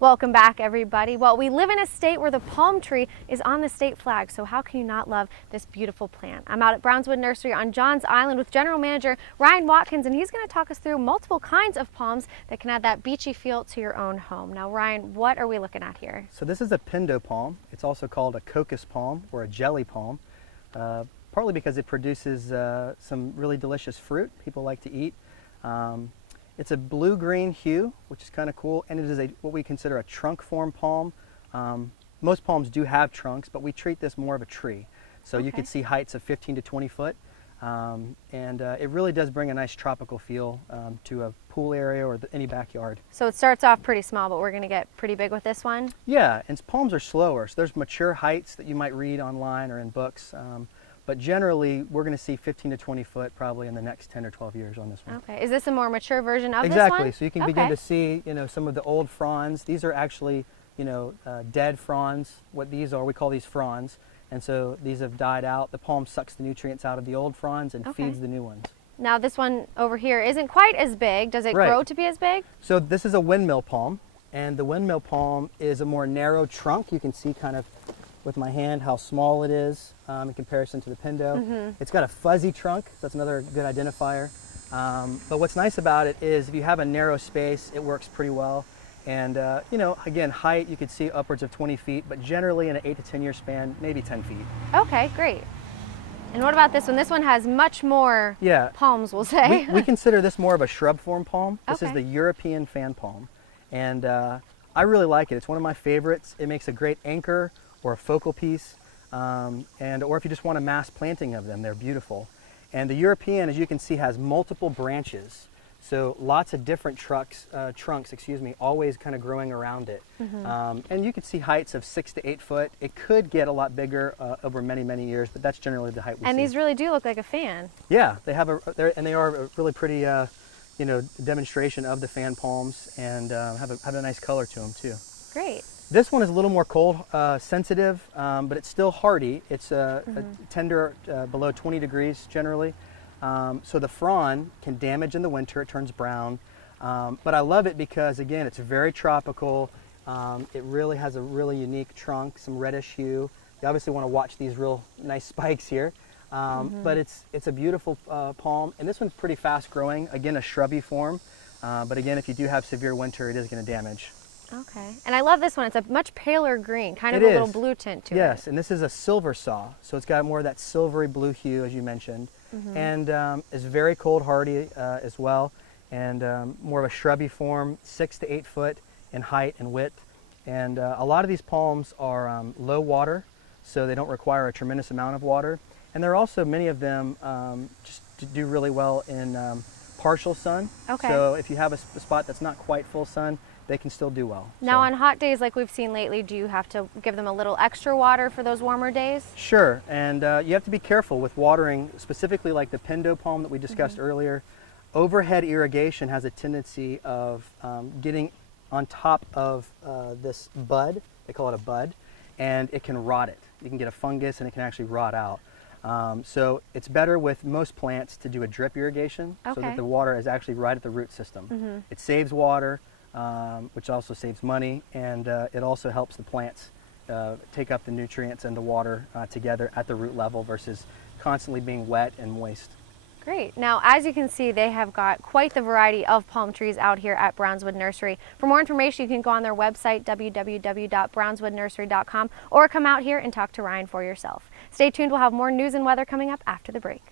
Welcome back, everybody. Well, we live in a state where the palm tree is on the state flag, so how can you not love this beautiful plant? I'm out at Brownswood Nursery on Johns Island with General Manager Ryan Watkins, and he's going to talk us through multiple kinds of palms that can add that beachy feel to your own home. Now, Ryan, what are we looking at here? So this is a pindo palm. It's also called a cocos palm or a jelly palm, partly because it produces some really delicious fruit people like to eat. It's a blue-green hue, which is kind of cool, and it is what we consider a trunk form palm. Most palms do have trunks, but we treat this more of a tree. So you can see heights of 15 to 20 foot, and it really does bring a nice tropical feel to a pool area or any backyard. So it starts off pretty small, but we're going to get pretty big with this one? Yeah, and palms are slower, so there's mature heights that you might read online or in books. But generally, we're going to see 15 to 20 foot probably in the next 10 or 12 years on this one. Okay. Is this a more mature version of this one? Exactly. So you can begin to see, some of the old fronds. These are actually, dead fronds. What these are, we call these fronds. And so these have died out. The palm sucks the nutrients out of the old fronds and feeds the new ones. Now this one over here isn't quite as big. Does it grow to be as big? So this is a windmill palm. And the windmill palm is a more narrow trunk. You can see kind of with my hand how small it is in comparison to the pindo. It's got a fuzzy trunk, so that's another good identifier. But what's nice about it is if you have a narrow space, it works pretty well. And again, height, you could see upwards of 20 feet, but generally in an 8 to 10 year span, maybe 10 feet. Okay, great. And what about this one? This one has much more palms, we'll say. We consider this more of a shrub form palm. This is the European fan palm. And I really like it. It's one of my favorites. It makes a great anchor or a focal piece, or if you just want a mass planting of them, they're beautiful. And the European, as you can see, has multiple branches, so lots of different trunks, always kind of growing around it. And you can see heights of 6 to 8 foot. It could get a lot bigger over many, many years, but that's generally the height we see. And these really do look like a fan. Yeah, they are a really pretty, demonstration of the fan palms, and have a nice color to them too. Great. This one is a little more cold sensitive, but it's still hardy. It's tender below 20 degrees generally. So the frond can damage in the winter, it turns brown. But I love it because, again, it's very tropical. It really has a really unique trunk, some reddish hue. You obviously want to watch these real nice spikes here. But it's a beautiful palm, and this one's pretty fast growing. Again, a shrubby form. But again, if you do have severe winter, it is going to damage. Okay. And I love this one. It's a much paler green, kind of a little blue tint to it. Yes, and this is a silver saw, so it's got more of that silvery blue hue, as you mentioned, and is very cold hardy as well, and more of a shrubby form, 6 to 8 foot in height and width. And a lot of these palms are low water, so they don't require a tremendous amount of water. And there are also many of them just do really well in partial sun. Okay. So if you have a spot that's not quite full sun, they can still do well. Now on hot days like we've seen lately, do you have to give them a little extra water for those warmer days? Sure, and you have to be careful with watering, specifically like the pindo palm that we discussed earlier. Overhead irrigation has a tendency of getting on top of this bud, they call it a bud, and it can rot it. You can get a fungus and it can actually rot out. So it's better with most plants to do a drip irrigation so that the water is actually right at the root system. It saves water, which also saves money, and it also helps the plants take up the nutrients and the water together at the root level versus constantly being wet and moist. Great. Now, as you can see, they have got quite the variety of palm trees out here at Brownswood Nursery. For more information, you can go on their website, www.brownswoodnursery.com, or come out here and talk to Ryan for yourself. Stay tuned. We'll have more news and weather coming up after the break.